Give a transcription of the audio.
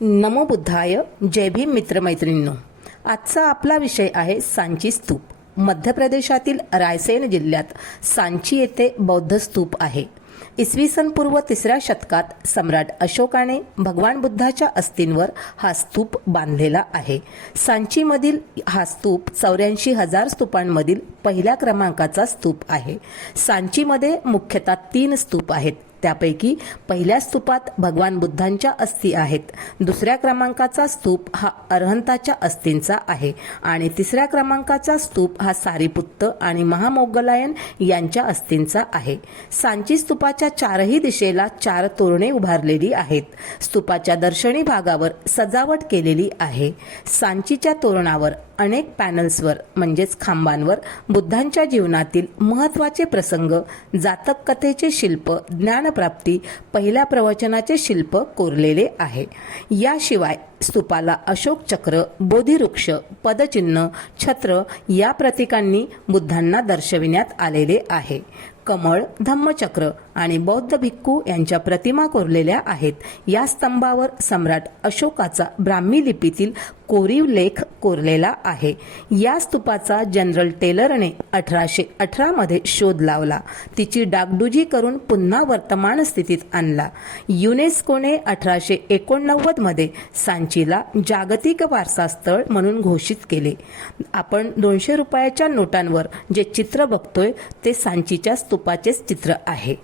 नमो बुद्धाय. जय भीम मित्रमैत्रिणींनो. आजचा आपला विषय आहे सांची स्तूप. मध्य प्रदेशातील रायसेन जिल्ह्यात सांची येथे बौद्ध स्तूप आहे. इसवी सन पूर्व 3ऱ्या शतकात सम्राट अशोकाने भगवान बुद्धाच्या अस्थींवर हा स्तूप बांधलेला आहे. सांचीमधील हा स्तूप 84,000 स्तूपांमधील पहिल्या क्रमांकाचा स्तूप आहे. सांचीमध्ये मुख्यतः 3 स्तूप आहेत. त्यापैकी पहिल्या स्तूपात भगवान बुद्धांच्या अस्थी आहेत. दुसऱ्या क्रमांकाचा स्तूप हा अरहंताच्या अस्थींचा आहे आणि तिसऱ्या क्रमांकाचा स्तूप हा सारीपुत्त आणि महामौगलायन यांच्या अस्थींचा आहे. सांची स्तूपाच्या चारही दिशेला 4 तोरणे उभारलेली आहेत. स्तूपाच्या दर्शनी भागावर सजावट केलेली आहे. सांचीच्या तोरणावर अनेक पॅनल्सवर म्हणजेच खांबांवर बुद्धांच्या जीवनातील महत्त्वाचे प्रसंग, जातक कथेचे शिल्प, ज्ञानप्राप्ती, पहिल्या प्रवचनाचे शिल्प कोरलेले आहे. याशिवाय स्तूपाला अशोक चक्र, बोधिवृक्ष, पदचिन्ह, छत्र या प्रतीकांनी बुद्धांना दर्शविण्यात आलेले आहे. कमळ, धम्मचक्र आणि बौद्ध भिक्खू यांच्या प्रतिमा कोरलेल्या आहेत. या स्तंभावर सम्राट अशोकाचा ब्राह्मी लिपीतील कोरीव लेख कोरलेला आहे. या स्तूपाचा जनरल टेलरने 1818 मध्ये शोध लावला. तिची डागडुजी करून पुन्हा वर्तमान स्थितीत आणला. युनेस्कोने 1889 मध्ये सांचीला जागतिक वारसा स्थळ म्हणून घोषित केले. आपण 200 रुपयाच्या नोटांवर जे चित्र बघतोय ते सांचीच्या स्तूपाचेच चित्र आहे.